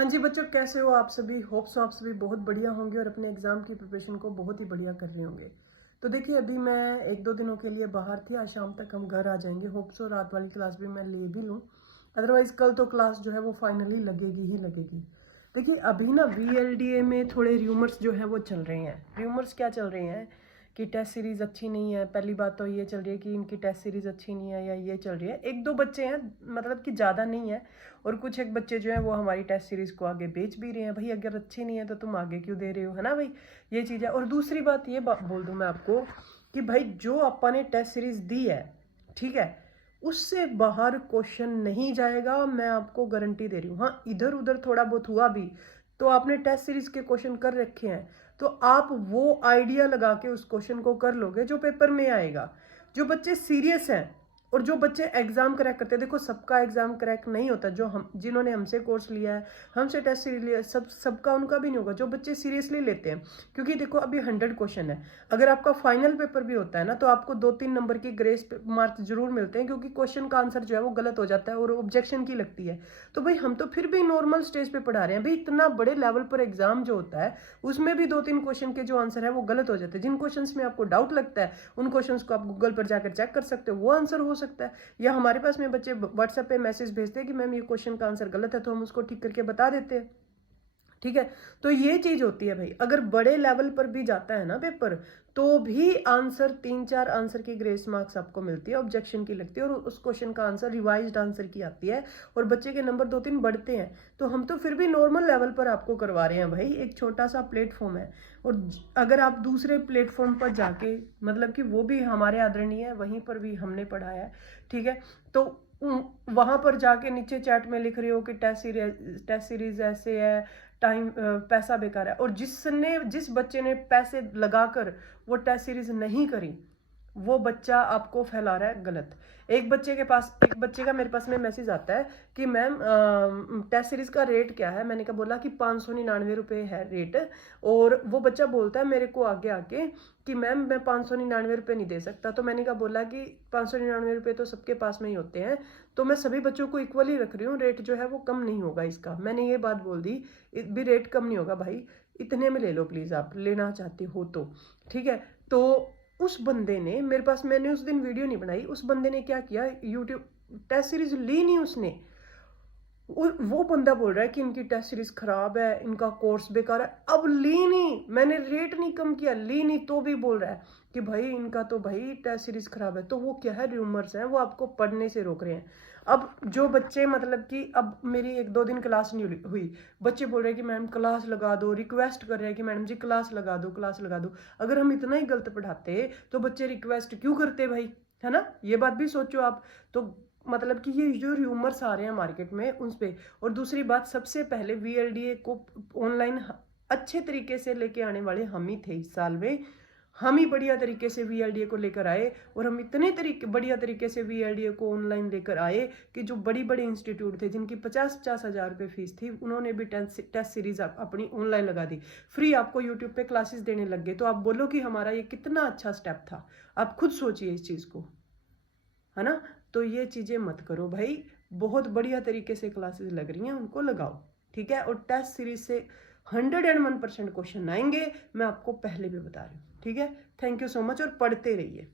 हाँ जी बच्चों, कैसे हो आप सभी? होप्स आप सभी बहुत बढ़िया होंगे और अपने एग्जाम की प्रिपरेशन को बहुत ही बढ़िया कर रहे होंगे। तो देखिए, अभी मैं 1-2 दिनों के लिए बाहर थी। आज शाम तक हम घर आ जाएंगे। होप्स और रात वाली क्लास भी मैं ले भी लूँ, अदरवाइज कल तो क्लास जो है वो फाइनली लगेगी ही लगेगी। देखिए, अभी ना VLDA में थोड़े र्यूमर्स जो है वो चल रहे हैं। र्यूमर्स क्या चल रहे हैं कि टेस्ट सीरीज़ अच्छी नहीं है। पहली बात तो ये चल रही है कि इनकी टेस्ट सीरीज़ अच्छी नहीं है, या ये चल रही है 1-2 बच्चे हैं, मतलब कि ज़्यादा नहीं है। और कुछ एक बच्चे जो हैं वो हमारी टेस्ट सीरीज़ को आगे बेच भी रहे हैं। भाई अगर अच्छी नहीं है तो तुम आगे क्यों दे रहे हो, है ना भाई? ये चीज़ है। और दूसरी बात ये बोल दूँ मैं आपको कि भाई जो अपन ने टेस्ट सीरीज़ दी है, ठीक है, उससे बाहर क्वेश्चन नहीं जाएगा, मैं आपको गारंटी दे रही हूँ। हाँ, इधर उधर थोड़ा बहुत हुआ भी तो आपने टेस्ट सीरीज के क्वेश्चन कर रखे हैं, तो आप वो आइडिया लगा के उस क्वेश्चन को कर लोगे जो पेपर में आएगा। जो बच्चे सीरियस हैं और जो बच्चे एग्जाम क्रैक करते हैं, देखो सबका एग्जाम क्रैक नहीं होता। जो हम जिन्होंने हमसे कोर्स लिया है, हमसे टेस्ट सीरीज लिया है, सबका उनका भी नहीं होगा। जो बच्चे सीरियसली लेते हैं, क्योंकि देखो अभी 100 क्वेश्चन है। अगर आपका फाइनल पेपर भी होता है ना, तो आपको 2-3 नंबर की ग्रेस मार्क्स जरूर मिलते हैं, क्योंकि क्वेश्चन का आंसर जो है वो गलत हो जाता है और ऑब्जेक्शन की लगती है। तो भाई हम तो फिर भी नॉर्मल स्टेज पे पढ़ा रहे हैं। भाई इतना बड़े लेवल पर एग्जाम जो होता है, उसमें भी 2-3 क्वेश्चन के जो आंसर है वो गलत हो जाते हैं। जिन क्वेश्चन में आपको डाउट लगता है, उन क्वेश्चन को आप गूगल पर जाकर चेक कर सकते हो, वो आंसर हो सकता है। या हमारे पास में बच्चे व्हाट्सएप पे मैसेज भेजते हैं कि मैम ये क्वेश्चन का आंसर गलत है, तो हम उसको ठीक करके बता देते हैं। ठीक है, तो ये चीज होती है भाई। अगर बड़े लेवल पर भी जाता है ना पेपर, तो भी आंसर 3-4 आंसर की ग्रेस मार्क्स आपको मिलती है, ऑब्जेक्शन की लगती है, और उस क्वेश्चन का आंसर रिवाइज्ड आंसर की आती है, और बच्चे के नंबर 2-3 बढ़ते हैं। तो हम तो फिर भी नॉर्मल लेवल पर आपको करवा रहे हैं भाई। एक छोटा सा प्लेटफॉर्म है, और अगर आप दूसरे प्लेटफॉर्म पर जाके, मतलब कि वो भी हमारे आदरणीय है, वहीं पर भी हमने पढ़ाया है, ठीक है, तो वहां पर जाके नीचे चैट में लिख रहे हो कि टेस्ट सीरीज ऐसे है, टाइम पैसा बेकार है। और जिस बच्चे ने पैसे लगाकर वो टेस्ट सीरीज नहीं करी, वो बच्चा आपको फैला रहा है गलत। एक बच्चे का मेरे पास में मैसेज आता है कि मैम टेस्ट सीरीज का रेट क्या है। मैंने कहा बोला कि 599 रुपये है रेट। और वो बच्चा बोलता है मेरे को आगे आके कि मैम मैं 599 रुपये नहीं दे सकता। तो मैंने कहा बोला कि 599 रुपये तो सबके पास में ही होते हैं, तो मैं सभी बच्चों को इक्वली रख रही हूँ, रेट जो है वो कम नहीं होगा इसका। मैंने ये बात बोल दी, भी रेट कम नहीं होगा भाई, इतने में ले लो प्लीज, आप लेना चाहते हो तो। ठीक है, तो उस बंदे ने मेरे पास, मैंने उस दिन वीडियो नहीं बनाई, उस बंदे ने क्या किया, यूट्यूब टेस्ट सीरीज ली नहीं उसने। वो बंदा बोल रहा है कि इनकी टेस्ट सीरीज खराब है, इनका कोर्स बेकार है। अब ली नहीं, मैंने रेट नहीं कम किया, ली नहीं, तो भी बोल रहा है कि भाई इनका तो भाई टेस्ट सीरीज खराब है। तो वो क्या है, र्यूमर्स हैं, वो आपको पढ़ने से रोक रहे हैं। अब जो बच्चे, मतलब कि अब मेरी 1-2 दिन क्लास नहीं हुई, बच्चे बोल रहे हैं कि मैम क्लास लगा दो, रिक्वेस्ट कर रहे हैं कि मैडम जी क्लास लगा दो, क्लास लगा दो। अगर हम इतना ही गलत पढ़ाते तो बच्चे रिक्वेस्ट क्यों करते भाई, है ना? ये बात भी सोचो आप। तो मतलब कि ये जो र्यूमर्स आ रहे हैं मार्केट में, उन पे। और दूसरी बात, सबसे पहले VLDA को ऑनलाइन अच्छे तरीके से लेके आने वाले हम ही थे इस साल में। हम ही बढ़िया तरीके से VLDA को लेकर आए, और हम इतने बढ़िया तरीके से VLDA को ऑनलाइन लेकर आए कि जो बड़ी बड़ी इंस्टीट्यूट थे जिनकी 50-50 हज़ार रुपये फीस थी, उन्होंने भी टेस्ट सीरीज अपनी ऑनलाइन लगा दी, फ्री आपको यूट्यूब पे क्लासेस देने लग गए। तो आप बोलो कि हमारा ये कितना अच्छा स्टेप था। आप खुद सोचिए इस चीज़ को, है ना? तो ये चीज़ें मत करो भाई। बहुत बढ़िया तरीके से क्लासेस लग रही हैं, उनको लगाओ, ठीक है? और टेस्ट सीरीज से 101% क्वेश्चन आएंगे, मैं आपको पहले भी बता रही हूँ, ठीक है? थैंक यू सो मच, और पढ़ते रहिए।